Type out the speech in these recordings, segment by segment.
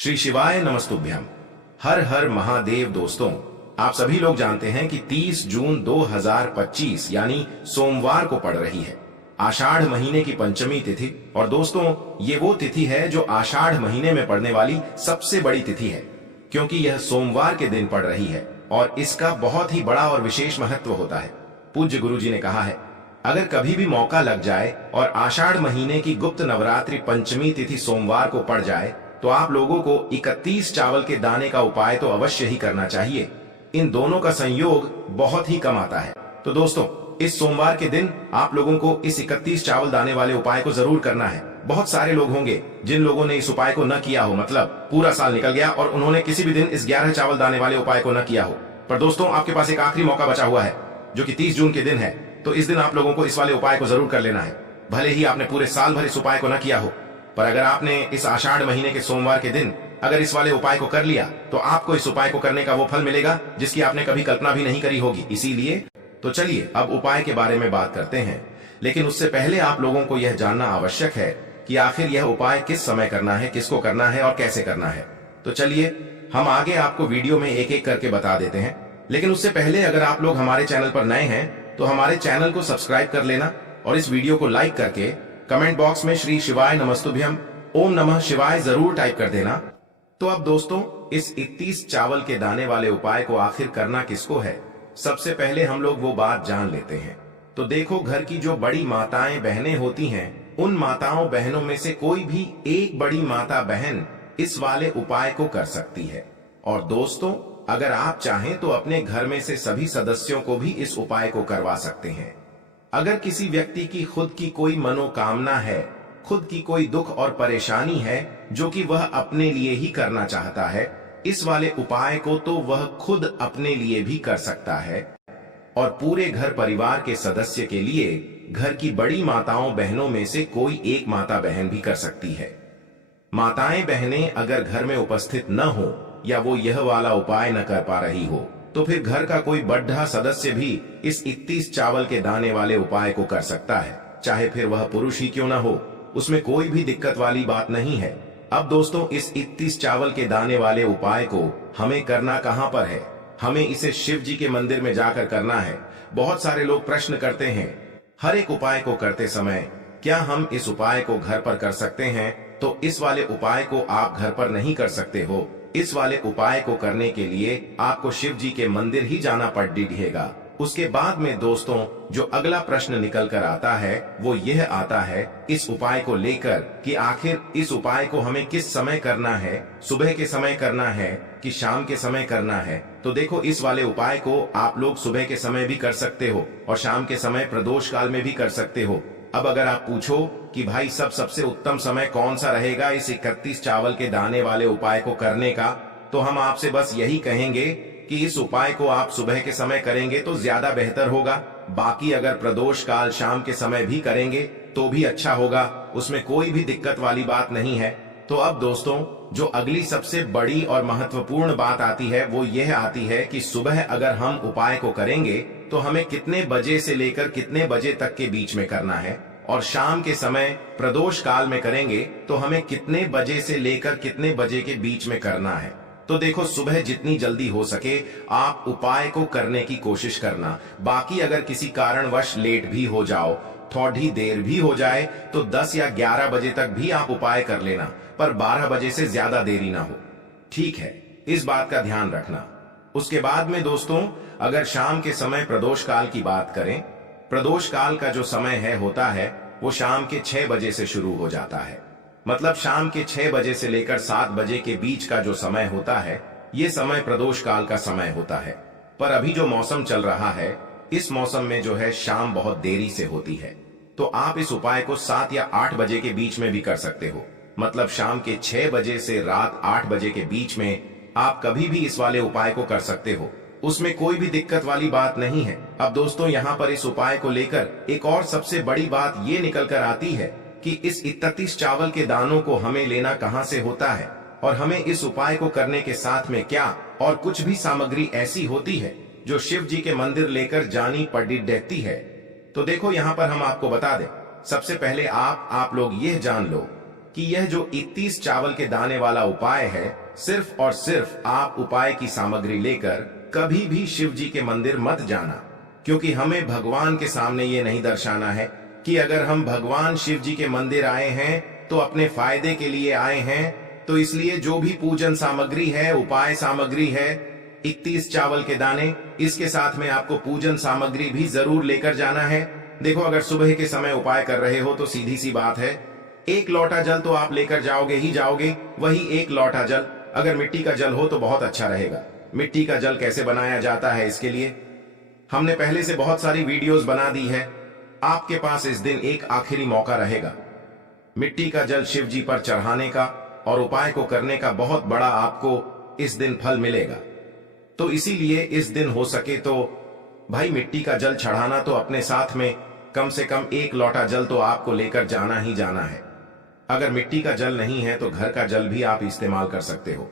श्री शिवाय नमस्तुभ्यम। हर हर महादेव। दोस्तों, आप सभी लोग जानते हैं कि 30 जून 2025 यानी सोमवार को पड़ रही है आषाढ़ महीने की पंचमी तिथि। और दोस्तों, ये वो तिथि है जो आषाढ़ महीने में पड़ने वाली सबसे बड़ी तिथि है, क्योंकि यह सोमवार के दिन पड़ रही है और इसका बहुत ही बड़ा और विशेष महत्व होता है। पूज्य गुरुजी ने कहा है, अगर कभी भी मौका लग जाए और आषाढ़ महीने की गुप्त नवरात्रि पंचमी तिथि सोमवार को पड़ जाए तो आप लोगों को 31 चावल के दाने का उपाय तो अवश्य ही करना चाहिए। इन दोनों का संयोग बहुत ही कम आता है। तो दोस्तों, इस सोमवार के दिन आप लोगों को इस 31 चावल दाने वाले उपाय को जरूर करना है। बहुत सारे लोग होंगे जिन लोगों ने इस उपाय को न किया हो, मतलब पूरा साल निकल गया और उन्होंने किसी भी दिन इस 11 चावल दाने वाले उपाय को न किया हो। पर दोस्तों, आपके पास एक आखिरी मौका बचा हुआ है जो कि 30 जून के दिन है। तो इस दिन आप लोगों को इस वाले उपाय को जरूर कर लेना है। भले ही आपने पूरे साल भर इस उपाय को न किया हो, पर अगर आपने इस आषाढ़ महीने के सोमवार के दिन अगर इस वाले उपाय को कर लिया तो आपको इस उपाय को करने का वो फल मिलेगा जिसकी आपने कभी कल्पना भी नहीं करी होगी। इसीलिए तो चलिए अब उपाय के बारे में बात करते हैं। लेकिन उससे पहले आप लोगों को यह जानना आवश्यक है कि आखिर यह उपाय किस समय करना है, किसको करना है और कैसे करना है। तो चलिए हम आगे आपको वीडियो में एक एक करके बता देते हैं। लेकिन उससे पहले अगर आप लोग हमारे चैनल पर नए हैं तो हमारे चैनल को सब्सक्राइब कर लेना और इस वीडियो को लाइक करके कमेंट बॉक्स में श्री शिवाय नमस्तुभ्यम ओम नमः शिवाय जरूर टाइप कर देना। तो अब दोस्तों, इस 31 चावल के दाने वाले उपाय को आखिर करना किसको है, सबसे पहले हम लोग वो बात जान लेते हैं। तो देखो, घर की जो बड़ी माताएं बहनें होती हैं, उन माताओं बहनों में से कोई भी एक बड़ी माता बहन इस वाले उपाय को कर सकती है। और दोस्तों, अगर आप चाहें तो अपने घर में से सभी सदस्यों को भी इस उपाय को करवा सकते हैं। अगर किसी व्यक्ति की खुद की कोई मनोकामना है, खुद की कोई दुख और परेशानी है जो कि वह अपने लिए ही करना चाहता है, इस वाले उपाय को तो वह खुद अपने लिए भी कर सकता है और पूरे घर परिवार के सदस्य के लिए घर की बड़ी माताओं बहनों में से कोई एक माता बहन भी कर सकती है। माताएं बहनें अगर घर में उपस्थित न हो या वो यह वाला उपाय न कर पा रही हो तो फिर घर का कोई बड़ा सदस्य भी इस 31 चावल के दाने वाले उपाय को कर सकता है, चाहे फिर वह पुरुष ही क्यों ना हो। उसमें कोई भी दिक्कत वाली बात नहीं है। अब दोस्तों, इस 31 चावल के दाने वाले उपाय को हमें करना कहां पर है? हमें इसे शिव जी के मंदिर में जाकर करना है। बहुत सारे लोग प्रश्न करते हैं, हर एक उपाय को करते समय क्या हम इस उपाय को घर पर कर सकते हैं? तो इस वाले उपाय को आप घर पर नहीं कर सकते हो। इस वाले उपाय को करने के लिए आपको शिव जी के मंदिर ही जाना पड़ेगा। उसके बाद में दोस्तों, जो अगला प्रश्न निकल कर आता है वो यह आता है इस उपाय को लेकर कि आखिर इस उपाय को हमें किस समय करना है, सुबह के समय करना है कि शाम के समय करना है। तो देखो, इस वाले उपाय को आप लोग सुबह के समय भी कर सकते हो और शाम के समय प्रदोष काल में भी कर सकते हो। अब अगर आप पूछो कि भाई सबसे उत्तम समय कौन सा रहेगा इस 31 चावल के दाने वाले उपाय को करने का, तो हम आपसे बस यही कहेंगे कि इस उपाय को आप सुबह के समय करेंगे तो ज्यादा बेहतर होगा। बाकी अगर प्रदोष काल शाम के समय भी करेंगे तो भी अच्छा होगा, उसमें कोई भी दिक्कत वाली बात नहीं है। तो अब दोस्तों, जो अगली सबसे बड़ी और महत्वपूर्ण बात आती है वो यह आती है कि सुबह अगर हम उपाय को करेंगे तो हमें कितने बजे से लेकर कितने बजे तक के बीच में करना है, और शाम के समय प्रदोष काल में करेंगे तो हमें कितने बजे से लेकर कितने बजे के बीच में करना है। तो देखो, सुबह जितनी जल्दी हो सके आप उपाय को करने की कोशिश करना। बाकी अगर किसी कारणवश लेट भी हो जाओ, थोड़ी देर भी हो जाए तो 10 या 11 बजे तक भी आप उपाय कर लेना, पर 12 बजे से ज्यादा देरी ना हो। ठीक है, इस बात का ध्यान रखना। उसके बाद में दोस्तों, अगर शाम के समय प्रदोष काल की बात करें, प्रदोष काल का जो समय होता है वो शाम के 6 बजे से शुरू हो जाता है। मतलब शाम के 6 बजे से लेकर 7 बजे के बीच का जो समय होता है, ये समय प्रदोष काल का समय होता है। पर अभी जो मौसम चल रहा है, इस मौसम में जो है शाम बहुत देरी से होती है। तो आप इस उपाय को 7 या 8 बजे के बीच में भी कर सकते हो। मतलब शाम के 6 बजे से रात 8 बजे के बीच में आप कभी भी इस वाले उपाय को कर सकते हो, उसमें कोई भी दिक्कत वाली बात नहीं है। अब दोस्तों, यहाँ पर इस उपाय को लेकर एक और सबसे बड़ी बात ये निकल कर आती है कि इस 31 चावल के दानों को हमें लेना कहां से होता है और हमें इस उपाय को करने के साथ में क्या और कुछ भी सामग्री ऐसी होती है जो शिव जी के मंदिर लेकर जानी पड़ती है। तो देखो, यहाँ पर हम आपको बता दें। सबसे पहले आप लोग यह जान लो कि यह जो 31 चावल के दाने वाला उपाय है, सिर्फ और सिर्फ आप उपाय की सामग्री लेकर कभी भी शिव जी के मंदिर मत जाना, क्योंकि हमें भगवान के सामने ये नहीं दर्शाना है कि अगर हम भगवान शिव जी के मंदिर आए हैं तो अपने फायदे के लिए आए हैं। तो इसलिए जो भी पूजन सामग्री है, उपाय सामग्री है, 31 चावल के दाने, इसके साथ में आपको पूजन सामग्री भी जरूर लेकर जाना है। देखो, अगर सुबह के समय उपाय कर रहे हो तो सीधी सी बात है, 1 लोटा जल तो आप लेकर जाओगे ही जाओगे। वही 1 लोटा जल अगर मिट्टी का जल हो तो बहुत अच्छा रहेगा। मिट्टी का जल कैसे बनाया जाता है, इसके लिए हमने पहले से बहुत सारी वीडियोस बना दी है। आपके पास इस दिन एक आखिरी मौका रहेगा मिट्टी का जल शिव जी पर चढ़ाने का और उपाय को करने का। बहुत बड़ा आपको इस दिन फल मिलेगा। तो इसीलिए इस दिन हो सके तो भाई मिट्टी का जल चढ़ाना तो अपने साथ में कम से कम 1 लोटा जल तो आपको लेकर जाना ही जाना है। अगर मिट्टी का जल नहीं है तो घर का जल भी आप इस्तेमाल कर सकते हो।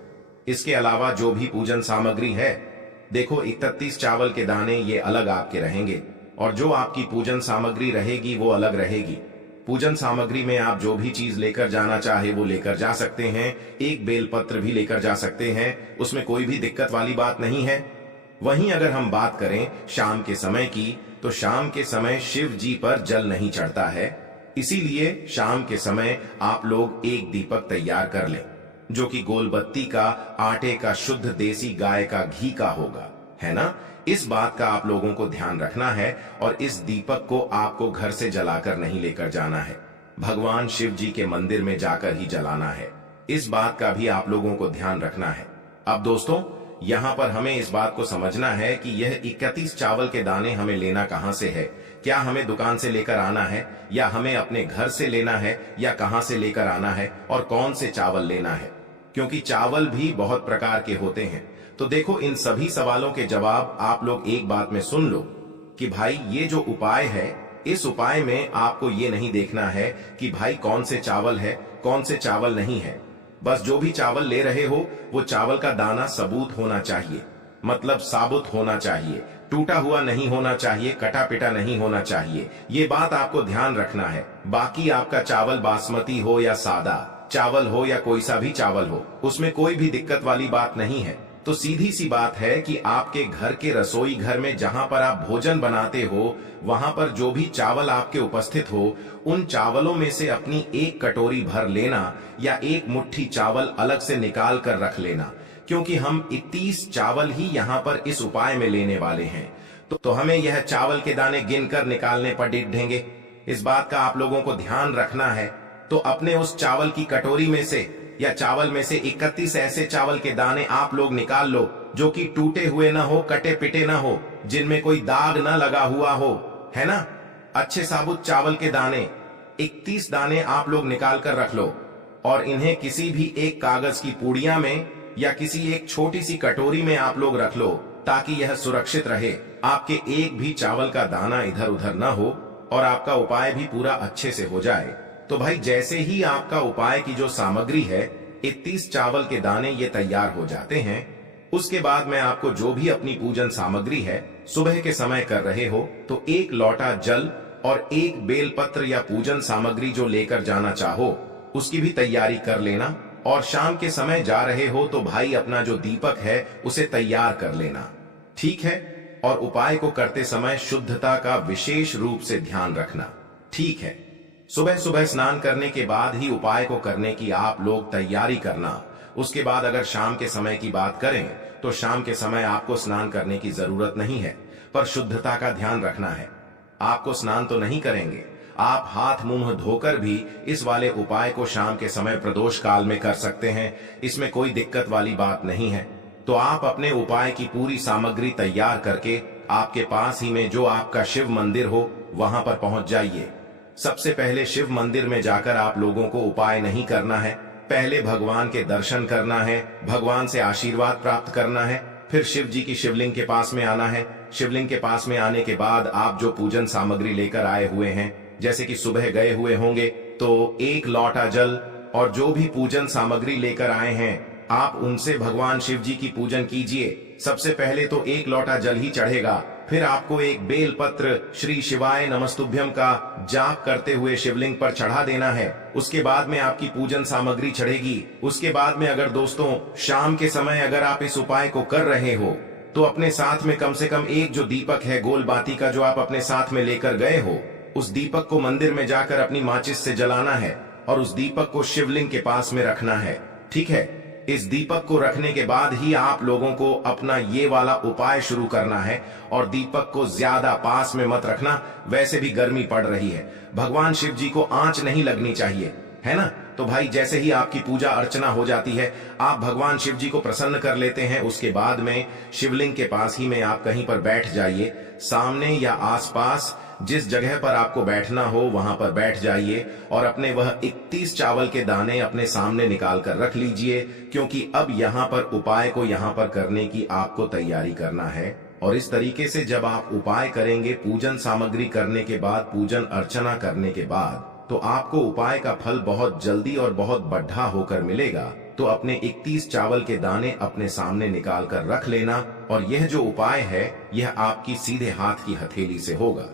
इसके अलावा जो भी पूजन सामग्री है, देखो 31 चावल के दाने ये अलग आपके रहेंगे और जो आपकी पूजन सामग्री रहेगी वो अलग रहेगी। पूजन सामग्री में आप जो भी चीज लेकर जाना चाहे वो लेकर जा सकते हैं। एक बेलपत्र भी लेकर जा सकते हैं, उसमें कोई भी दिक्कत वाली बात नहीं है। वहीं अगर हम बात करें शाम के समय की, तो शाम के समय शिव जी पर जल नहीं चढ़ता है। इसीलिए शाम के समय आप लोग एक दीपक तैयार कर लें, जो कि गोलबत्ती का, आटे का, शुद्ध देसी गाय का घी का होगा, है ना। इस बात का आप लोगों को ध्यान रखना है और इस दीपक को आपको घर से जलाकर नहीं लेकर जाना है, भगवान शिव जी के मंदिर में जाकर ही जलाना है। इस बात का भी आप लोगों को ध्यान रखना है। अब दोस्तों, यहाँ पर हमें इस बात को समझना है कि यह 31 चावल के दाने हमें लेना कहाँ से है। क्या हमें दुकान से लेकर आना है, या हमें अपने घर से लेना है, या कहाँ से लेकर आना है, और कौन से चावल लेना है, क्योंकि चावल भी बहुत प्रकार के होते हैं। तो देखो, इन सभी सवालों के जवाब आप लोग एक बात में सुन लो कि भाई ये जो उपाय है, इस उपाय में आपको ये नहीं देखना है कि भाई कौन से चावल है, कौन से चावल नहीं है। बस जो भी चावल ले रहे हो वो चावल का दाना सबूत होना चाहिए, मतलब साबुत होना चाहिए, टूटा हुआ नहीं होना चाहिए, कटा पिटा नहीं होना चाहिए। ये बात आपको ध्यान रखना है। बाकी आपका चावल बासमती हो या सादा चावल हो या कोई सा भी चावल हो, उसमें कोई भी दिक्कत वाली बात नहीं है। तो सीधी सी बात है कि आपके घर के रसोई घर में जहां पर आप भोजन बनाते हो, वहां पर जो भी चावल आपके उपस्थित हो, उन चावलों में से अपनी 1 कटोरी भर लेना या 1 मुट्ठी चावल अलग से निकाल कर रख लेना, क्योंकि हम 31 चावल ही यहाँ पर इस उपाय में लेने वाले हैं। तो हमें यह चावल के दाने गिनकर निकालने पर डिढेंगे। इस बात का आप लोगों को ध्यान रखना है। तो अपने उस चावल की कटोरी में से या चावल में से 31 ऐसे चावल के दाने आप लोग निकाल लो जो कि टूटे हुए ना हो, कटे पिटे ना हो, जिनमें कोई दाग ना लगा हुआ हो, है ना। अच्छे साबुत चावल के दाने 31 दाने आप लोग निकाल कर रख लो और इन्हें किसी भी एक कागज की पुड़िया में या किसी एक छोटी सी कटोरी में आप लोग रख लो, ताकि यह सुरक्षित रहे, आपके एक भी चावल का दाना इधर उधर ना हो और आपका उपाय भी पूरा अच्छे से हो जाए। तो भाई जैसे ही आपका उपाय की जो सामग्री है, 31 चावल के दाने ये तैयार हो जाते हैं, उसके बाद में आपको जो भी अपनी पूजन सामग्री है सुबह के समय कर रहे हो, तो 1 लोटा जल और 1 बेलपत्र या पूजन सामग्री जो लेकर जाना चाहो उसकी भी तैयारी कर लेना। और शाम के समय जा रहे हो तो भाई अपना जो दीपक है उसे तैयार कर लेना, ठीक है। और उपाय को करते समय शुद्धता का विशेष रूप से ध्यान रखना, ठीक है। सुबह सुबह स्नान करने के बाद ही उपाय को करने की आप लोग तैयारी करना। उसके बाद अगर शाम के समय की बात करें तो शाम के समय आपको स्नान करने की जरूरत नहीं है, पर शुद्धता का ध्यान रखना है। आपको स्नान तो नहीं करेंगे, आप हाथ मुंह धोकर भी इस वाले उपाय को शाम के समय प्रदोष काल में कर सकते हैं। इसमें कोई दिक्कत वाली बात नहीं है। तो आप अपने उपाय की पूरी सामग्री तैयार करके आपके पास ही में जो आपका शिव मंदिर हो वहां पर पहुंच जाइए। सबसे पहले शिव मंदिर में जाकर आप लोगों को उपाय नहीं करना है, पहले भगवान के दर्शन करना है, भगवान से आशीर्वाद प्राप्त करना है, फिर शिव जी की शिवलिंग के पास में आना है। शिवलिंग के पास में आने के बाद आप जो पूजन सामग्री लेकर आए हुए हैं, जैसे कि सुबह गए हुए होंगे तो 1 लोटा जल और जो भी पूजन सामग्री लेकर आए हैं आप उनसे भगवान शिव जी की पूजन कीजिए। सबसे पहले तो 1 लोटा जल ही चढ़ेगा, फिर आपको एक बेल पत्र श्री शिवाय नमस्तुभ्यम का जाप करते हुए शिवलिंग पर चढ़ा देना है। उसके बाद में आपकी पूजन सामग्री चढ़ेगी। उसके बाद में अगर दोस्तों शाम के समय अगर आप इस उपाय को कर रहे हो तो अपने साथ में कम से कम एक जो दीपक है गोल बाती का जो आप अपने साथ में लेकर गए हो, उस दीपक को मंदिर में जाकर अपनी माचिस से जलाना है और उस दीपक को शिवलिंग के पास में रखना है। ठीक है, इस दीपक को रखने के बाद ही आप लोगों को अपना ये वाला उपाय शुरू करना है और दीपक को ज्यादा पास में मत रखना, वैसे भी गर्मी पड़ रही है। भगवान शिव जी को आंच नहीं लगनी चाहिए, है ना। तो भाई जैसे ही आपकी पूजा अर्चना हो जाती है, आप भगवान शिव जी को प्रसन्न कर लेते हैं, उसके बाद में शिवलिंग के पास ही में आप कहीं पर बैठ जाइए। सामने या आसपास जिस जगह पर आपको बैठना हो वहां पर बैठ जाइए और अपने वह 31 चावल के दाने अपने सामने निकाल कर रख लीजिए, क्योंकि अब यहाँ पर उपाय को यहाँ पर करने की आपको तैयारी करना है। और इस तरीके से जब आप उपाय करेंगे, पूजन सामग्री करने के बाद, पूजन अर्चना करने के बाद, तो आपको उपाय का फल बहुत जल्दी और बहुत बढ़ा होकर मिलेगा। तो अपने 31 चावल के दाने अपने सामने निकाल कर रख लेना और यह जो उपाय है यह आपकी सीधे हाथ की हथेली से होगा,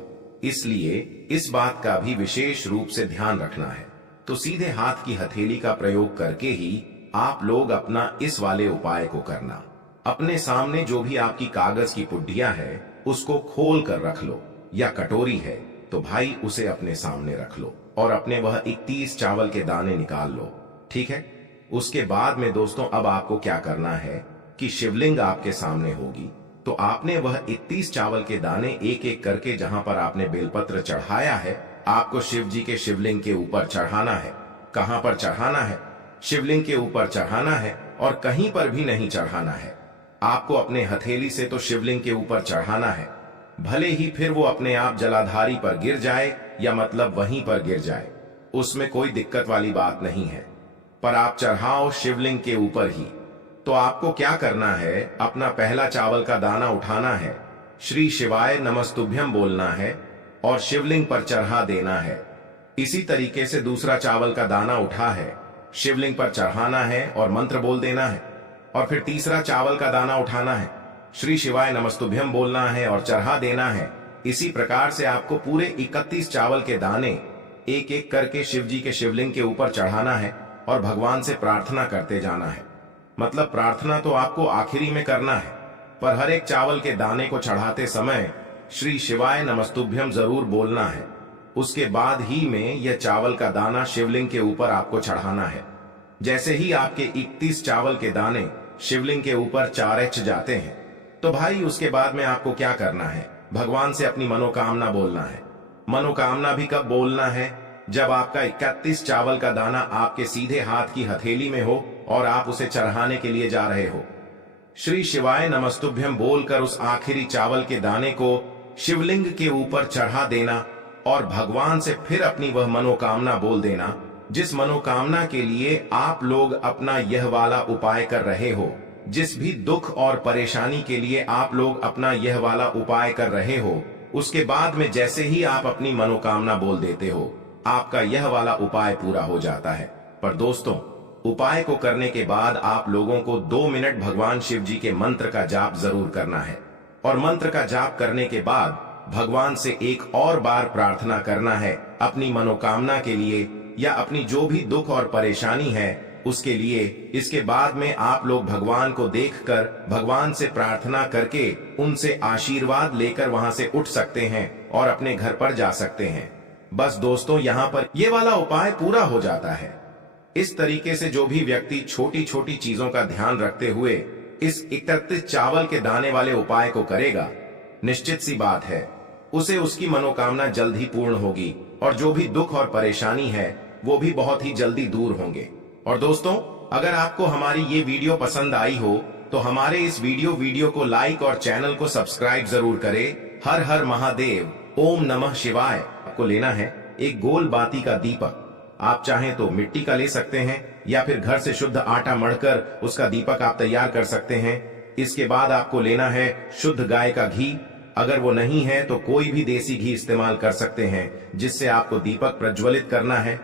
इसलिए इस बात का भी विशेष रूप से ध्यान रखना है। तो सीधे हाथ की हथेली का प्रयोग करके ही आप लोग अपना इस वाले उपाय को करना। अपने सामने जो भी आपकी कागज की पुड्डियां है उसको खोल कर रख लो, या कटोरी है तो भाई उसे अपने सामने रख लो और अपने वह 31 चावल के दाने निकाल लो। ठीक है, उसके बाद में दोस्तों अब आपको क्या करना है कि शिवलिंग आपके सामने होगी, तो आपने वह 31 चावल के दाने एक एक करके जहां पर आपने बेलपत्र चढ़ाया है, आपको शिव जी के शिवलिंग के ऊपर चढ़ाना है। कहां पर चढ़ाना है? शिवलिंग के ऊपर चढ़ाना है और कहीं पर भी नहीं चढ़ाना है। आपको अपने हथेली से तो शिवलिंग के ऊपर चढ़ाना है, भले ही फिर वो अपने आप जलाधारी पर गिर जाए या मतलब वहीं पर गिर जाए, उसमें कोई दिक्कत वाली बात नहीं है, पर आप चढ़ाओ शिवलिंग के ऊपर ही। तो आपको क्या करना है, अपना पहला चावल का दाना उठाना है, श्री शिवाय नमस्तुभ्यम बोलना है और शिवलिंग पर चढ़ा देना है। इसी तरीके से दूसरा चावल का दाना उठा है, शिवलिंग पर चढ़ाना है और मंत्र बोल देना है। और फिर तीसरा चावल का दाना उठाना है, श्री शिवाय नमस्तुभ्यम बोलना है और चढ़ा देना है। इसी प्रकार से आपको पूरे 31 चावल के दाने एक एक करके शिव जी के शिवलिंग के ऊपर चढ़ाना है और भगवान से प्रार्थना करते जाना है। मतलब प्रार्थना तो आपको आखिरी में करना है, पर हर एक चावल के दाने को चढ़ाते समय श्री शिवाय नमस्तुभ्यम जरूर बोलना है। उसके बाद ही में यह चावल का दाना शिवलिंग के ऊपर आपको चढ़ाना है। जैसे ही आपके 31 चावल के दाने शिवलिंग के ऊपर चारच जाते हैं, तो भाई उसके बाद में आपको क्या करना है, भगवान से अपनी मनोकामना बोलना है। मनोकामना भी कब बोलना है? जब आपका 31 चावल का दाना आपके सीधे हाथ की हथेली में हो और आप उसे चढ़ाने के लिए जा रहे हो। श्री शिवाय नमस्तुभ्यम बोलकर उस आखिरी चावल के दाने को शिवलिंग के ऊपर चढ़ा देना और भगवान से फिर अपनी वह मनोकामना बोल देना, जिस मनोकामना के लिए आप लोग अपना यह वाला उपाय कर रहे हो। जिस भी दुख और परेशानी के लिए आप लोग अपना यह वाला उपाय कर रहे हो, उसके बाद में जैसे ही आप अपनी मनोकामना बोल देते हो, आपका यह वाला उपाय पूरा हो जाता है। पर दोस्तों, उपाय को करने के बाद आप लोगों को 2 मिनट भगवान शिव जी के मंत्र का जाप जरूर करना है और मंत्र का जाप करने के बाद भगवान से एक और बार प्रार्थना करना है अपनी मनोकामना के लिए या अपनी जो भी दुख और परेशानी है उसके लिए। इसके बाद में आप लोग भगवान को देखकर भगवान से प्रार्थना करके उनसे आशीर्वाद लेकर वहां से उठ सकते हैं और अपने घर पर जा सकते हैं। बस दोस्तों, यहाँ पर ये वाला उपाय पूरा हो जाता है। इस तरीके से जो भी व्यक्ति छोटी छोटी चीजों का ध्यान रखते हुए इस 31 चावल के दाने वाले उपाय को करेगा, निश्चित सी बात है उसे उसकी मनोकामना जल्द ही पूर्ण होगी और जो भी दुख और परेशानी है वो भी बहुत ही जल्दी दूर होंगे। और दोस्तों, अगर आपको हमारी ये वीडियो पसंद आई हो तो हमारे इस वीडियो को लाइक और चैनल को सब्सक्राइब जरूर करें। हर हर महादेव, ओम नमः शिवाय। आपको लेना है एक गोल बाती का दीपक। आप चाहें तो मिट्टी का ले सकते हैं या फिर घर से शुद्ध आटा मढ़कर उसका दीपक आप तैयार कर सकते हैं। इसके बाद आपको लेना है शुद्ध गाय का घी। अगर वो नहीं है तो कोई भी देसी घी इस्तेमाल कर सकते हैं, जिससे आपको दीपक प्रज्वलित करना है।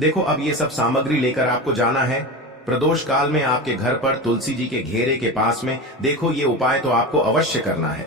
देखो, अब ये सब सामग्री लेकर आपको जाना है प्रदोष काल में आपके घर पर तुलसी जी के घेरे के पास में। देखो, ये उपाय तो आपको अवश्य करना है।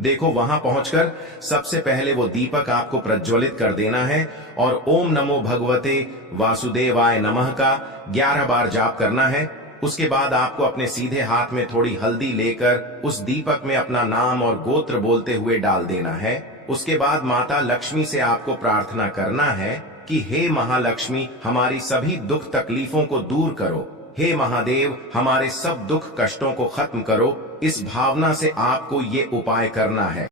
देखो वहां पहुंचकर सबसे पहले वो दीपक आपको प्रज्वलित कर देना है और ओम नमो भगवते वासुदेवाय नमः का 11 बार जाप करना है। उसके बाद आपको अपने सीधे हाथ में थोड़ी हल्दी लेकर उस दीपक में अपना नाम और गोत्र बोलते हुए डाल देना है। उसके बाद माता लक्ष्मी से आपको प्रार्थना करना है कि हे महालक्ष्मी, हमारी सभी दुख तकलीफों को दूर करो। हे महादेव, हमारे सब दुख कष्टों को खत्म करो। इस भावना से आपको ये उपाय करना है।